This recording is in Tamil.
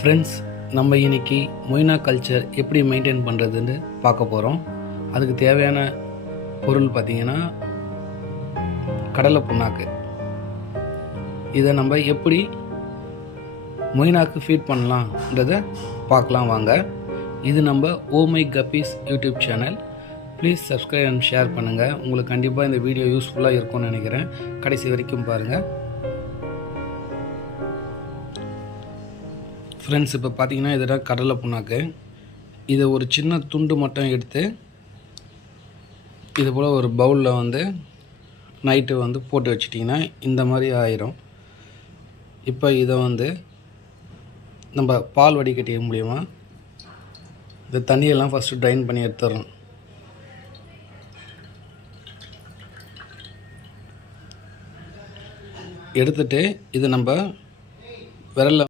ஃப்ரெண்ட்ஸ், நம்ம இன்றைக்கி மொய்னா கல்ச்சர் எப்படி மெயின்டைன் பண்ணுறதுன்னு பார்க்க போகிறோம். அதுக்கு தேவையான பொருள் பார்த்திங்கன்னா கடலை புண்ணாக்கு. இதை நம்ம எப்படி மொய்னாக்கு ஃபீட் பண்ணலான்றதை பார்க்கலாம் வாங்க. இது நம்ம oh my guppies YouTube channel. Please subscribe and share பண்ணுங்கள். உங்களுக்கு கண்டிப்பாக இந்த வீடியோ யூஸ்ஃபுல்லாக இருக்கும்னு நினைக்கிறேன். கடைசி வரைக்கும் பாருங்கள். ஃப்ரெண்ட்ஸ், இப்போ பார்த்தீங்கன்னா இதெல்லாம் கடலை புண்ணாக்கு. இதை ஒரு சின்ன துண்டு மட்டும் எடுத்து இது போல் ஒரு பவுலில் நைட்டு போட்டு வச்சிட்டிங்கன்னா இந்த மாதிரி ஆயிரும். இப்போ இதை நம்ம பால் வடிகட்டி மூலிமா இந்த தண்ணியெல்லாம் ஃபஸ்ட்டு ட்ரைன் பண்ணி எடுத்துடுறோம். எடுத்துட்டு இது நம்ம விரலில்